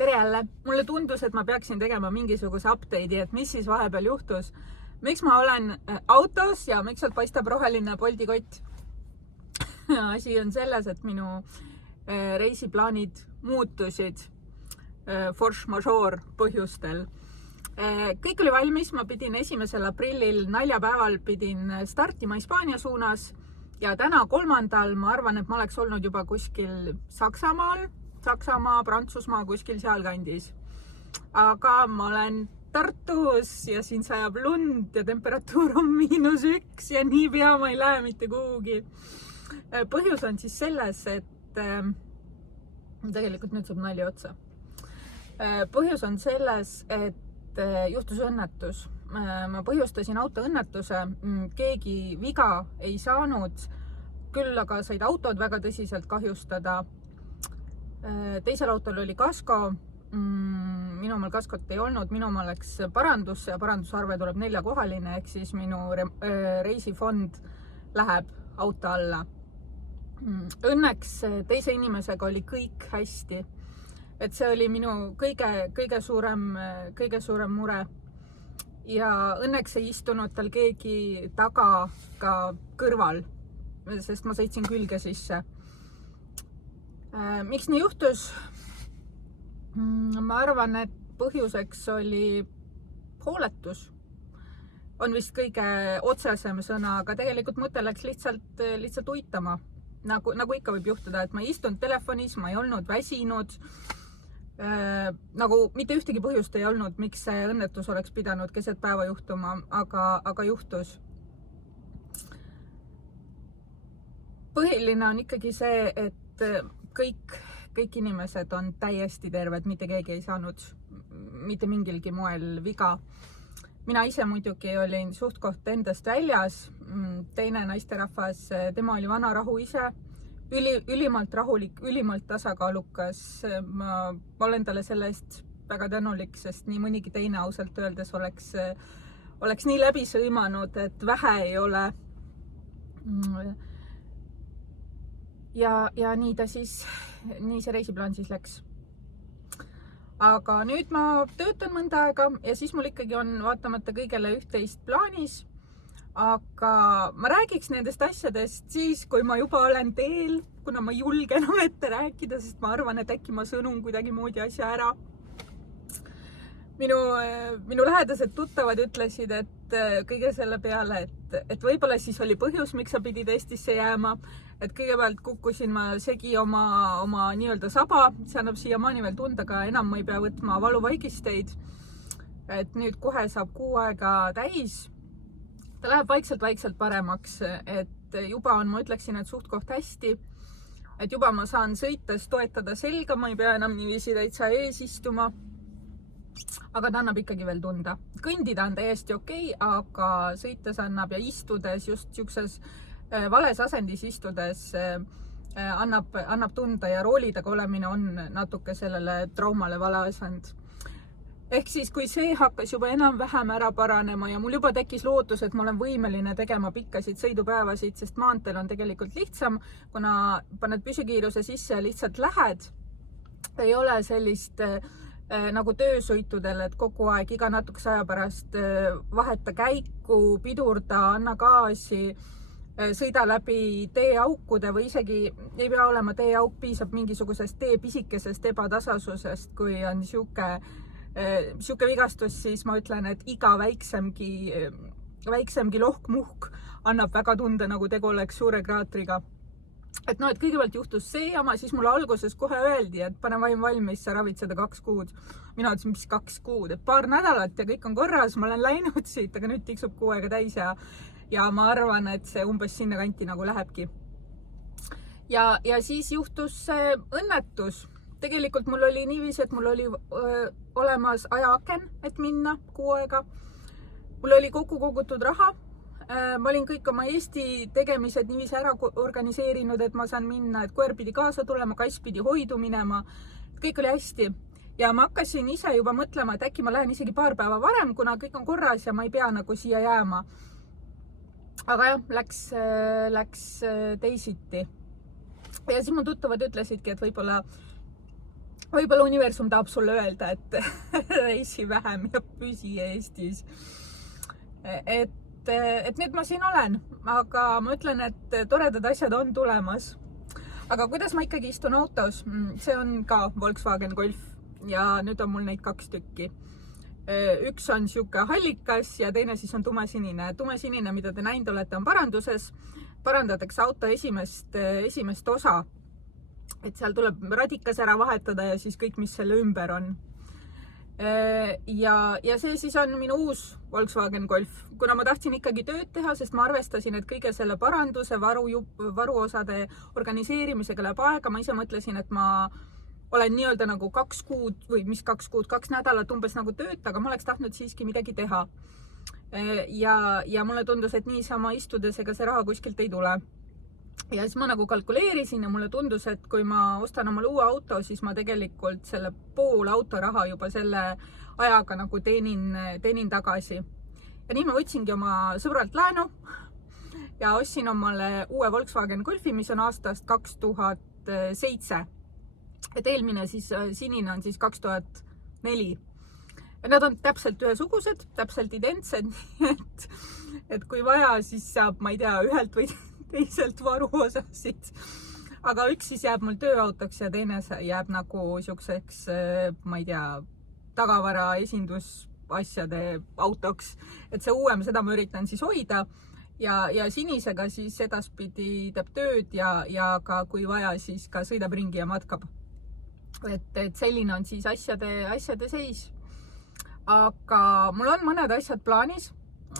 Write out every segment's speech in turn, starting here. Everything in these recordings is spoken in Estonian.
tere jälle! Mulle tundus, et ma peaksin tegema mingisuguse update'i, et mis siis vahepeal juhtus. Miks ma olen autos ja miks sealt paistab roheline Bolti kott? Asi on selles, et minu reisiplaanid muutusid force majeure põhjustel. Kõik oli valmis, ma pidin 1. aprillil naljapäeval pidin startima Hispaania suunas ja täna 3. ma arvan, et ma oleks olnud juba kuskil Saksamaa, Prantsusmaa, kuskil sealkandis. Aga ma olen Tartus ja siin sajab lund ja temperatuur on -1 ja niipea ma ei lähe mitte kuhugi. Põhjus on siis selles, et tegelikult nüüd saab nali otsa. Põhjus on selles, et juhtus õnnetus. Ma põhjustasin autoõnnetuse, keegi viga ei saanud, küll aga said autod väga tõsiselt kahjustada. Teisel autol oli kasko, minu omal kaskot ei olnud, minu omal läks parandusse ja parandusarve tuleb 4-kohaline, ehk siis minu reisifond läheb auto alla. Õnneks teise inimesega oli kõik hästi. Et see oli minu kõige suurem mure. Ja õnneks ei istunud tal keegi taga ka kõrval, sest ma sõitsin külge sisse. Miks nii juhtus? Ma arvan, et põhjuseks oli hooletus. On vist kõige otsesem sõna, aga tegelikult mõte läks lihtsalt uitama. Nagu ikka võib juhtuda, et ma ei istunud telefonis, ma ei olnud väsinud. Nagu mitte ühtegi põhjust ei olnud, miks see õnnetus oleks pidanud keset päeva juhtuma, aga juhtus. Põhiline on ikkagi see, et kõik inimesed on täiesti terved, mitte keegi ei saanud mitte mingilgi moel viga. Mina ise muidugi olin suhtkoht endast väljas, teine naisterahvas, tema oli vanarahu ise, ülimalt rahulik, ülimalt tasakaalukas. Ma olen talle selle eest väga tänulik, sest nii mõnigi teine ausalt öeldes oleks nii läbi sõimanud, et vähe ei ole. Ja nii see reisiplaan siis läks. Aga nüüd ma töötan mõnda aega ja siis mul ikkagi on vaatamata kõigele üht-teist plaanis. Aga ma räägiks nendest asjadest siis, kui ma juba olen teel, kuna ma julgen enam ette rääkida, sest ma arvan, et äkki ma sõnun kuidagi moodi asja ära. Minu lähedased tuttavad ütlesid, et kõige selle peale, et võib-olla siis oli põhjus, miks sa pidid Eestisse jääma. Et kõigepealt kukkusin ma segi oma nii-öelda saba, see annab siiamaani veel tunda, aga enam ma ei pea võtma valuvaigisteid. Et nüüd kohe saab 6 aega täis. Ta läheb vaikselt paremaks, et juba on, ma ütleksin, et suhtkoht hästi. Et juba ma saan sõites toetada selga, ma ei pea enam niiviisi täitsa ees istuma. Aga ta annab ikkagi veel tunda. Kõndida on täiesti okei, aga sõites annab ja istudes, just siukses vales asendis istudes annab tunda ja roolidega olemine on natuke sellele traumale vale asend. Ehk siis, kui see hakkas juba enam-vähem ära paranema ja mul juba tekkis lootus, et ma olen võimeline tegema pikkasid sõidupäevasid, sest maanteel on tegelikult lihtsam, kuna paned püsikiiruse sisse ja lihtsalt lähed. Ei ole sellist nagu töösõitudel, et kogu aeg iga natukese aja pärast vaheta käiku, pidurda, anna gaasi, sõida läbi teeaukude või isegi ei pea olema teeauk, piisab mingisugusest tee pisikesest ebatasasusest, kui on siuke vigastus, siis ma ütlen, et iga väiksemgi lohk-muhk annab väga tunda, nagu tegu oleks suure kraatriga. Et kõigepealt juhtus see jama, siis mulle alguses kohe öeldi, et pane vaim valmis, sa ravid seda 2 kuud. Mina ütlesin, mis 2 kuud, et 2 nädalat ja kõik on korras, ma olen läinud siit, aga nüüd tiksub 6 aega täis ja ma arvan, et see umbes sinna kanti nagu lähebki. Ja siis juhtus see õnnetus. Tegelikult mul oli niiviisi, et mul oli olemas ajaaken, et minna 6 aega. Mul oli kokku kogutud raha. Ma olin kõik oma Eesti tegemised niiviisi ära organiseerinud, et ma saan minna, et koer pidi kaasa tulema, kass pidi hoidu minema. Kõik oli hästi. Ja ma hakkasin ise juba mõtlema, et äkki ma lähen isegi 2 päeva varem, kuna kõik on korras ja ma ei pea nagu siia jääma. Aga jah, läks teisiti. Ja siis mu tuttavad ütlesidki, et võib-olla võib-olla universum tahab sulle öelda, et reisi vähem ja püsi Eestis. Et nüüd ma siin olen, aga ma ütlen, et toredad asjad on tulemas. Aga kuidas ma ikkagi istun autos? See on ka Volkswagen Golf ja nüüd on mul neid 2 tükki. Üks on siuke hallikas ja teine siis on tumesinine. Tumesinine, mida te näinud olete, on paranduses. Parandatakse auto esimest osa. Et seal tuleb radikas ära vahetada ja siis kõik, mis selle ümber on. Ja see siis on minu uus Volkswagen Golf. Kuna ma tahtsin ikkagi tööd teha, sest ma arvestasin, et kõige selle paranduse, varuosade organiseerimisega läheb aega. Ma ise mõtlesin, et ma olen nii-öelda nagu 2 kuud või mis 2 kuud, 2 nädalat umbes nagu tööd, aga ma oleks tahtnud siiski midagi teha. Ja mulle tundus, et niisama istudes ega see raha kuskilt ei tule. Ja siis ma nagu kalkuleerisin ja mulle tundus, et kui ma ostan omale uue auto, siis ma tegelikult selle pool autoraha juba selle ajaga nagu teenin tagasi. Ja nii ma võtsingi oma sõbralt laenu ja ostsin omale uue Volkswagen Golfi, mis on aastast 2007. Et eelmine siis sinine on siis 2004. Ja nad on täpselt ühesugused, täpselt identsed, et kui vaja, siis saab, ma ei tea, ühelt või teiselt varuosasid. Aga üks siis jääb mul tööautoks ja teine jääb nagu siukseks, ma ei tea, tagavara esindusasjade autoks. Et see uuem, seda ma üritan siis hoida ja sinisega siis edaspidi teeb tööd ja ka kui vaja, siis ka sõidab ringi ja matkab. Et selline on siis asjade seis. Aga mul on mõned asjad plaanis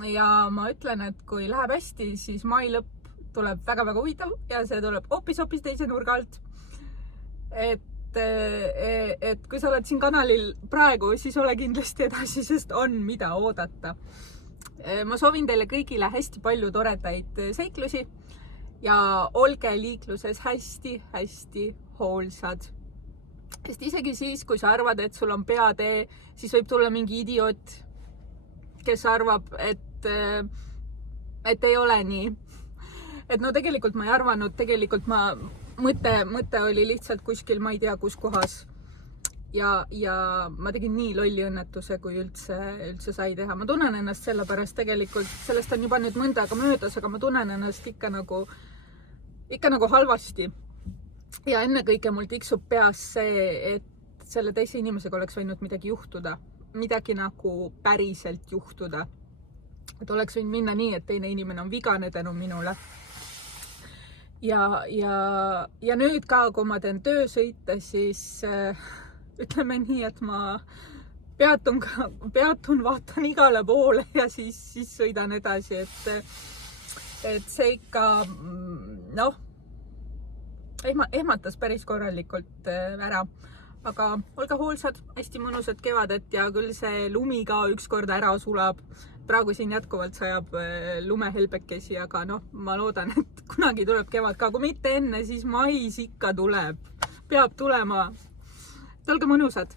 ja ma ütlen, et kui läheb hästi, siis mai lõpp tuleb väga-väga huvitav ja see tuleb hoopis teise nurga alt. Et kui sa oled siin kanalil praegu, siis ole kindlasti edasi, sest on mida oodata. Ma soovin teile kõigile hästi palju toredaid seiklusi ja olge liikluses hästi hoolsad. Sest isegi siis, kui sa arvad, et sul on peatee, siis võib tulla mingi idioot, kes arvab, et ei ole nii. Et no tegelikult ma ei arvanud, tegelikult mõte oli lihtsalt kuskil, ma ei tea, kus kohas. Ja ma tegin nii lolli õnnetuse, kui üldse sai teha. Ma tunnen ennast sellepärast tegelikult, sellest on juba nüüd mõnda aega möödas, aga ma tunnen ennast ikka nagu halvasti. Ja ennekõike mul tiksub peas see, et selle teise inimesega oleks võinud midagi juhtuda. Midagi nagu päriselt juhtuda. Et oleks võinud minna nii, et teine inimene on vigane tänu minule. Ja nüüd ka, kui ma teen töösõite, siis ütleme nii, et ma peatun, vaatan igale poole ja siis sõidan edasi, et see ikka, noh, ehmatas päris korralikult ära. Aga olge hoolsad, hästi mõnusad kevadet ja küll see lumi ka ükskord ära sulab. Praegu siin jätkuvalt sajab lumehelbekesi, aga noh, ma loodan, et kunagi tuleb kevad ka. Kui mitte enne, siis mais ikka tuleb. Peab tulema. Olge mõnusad.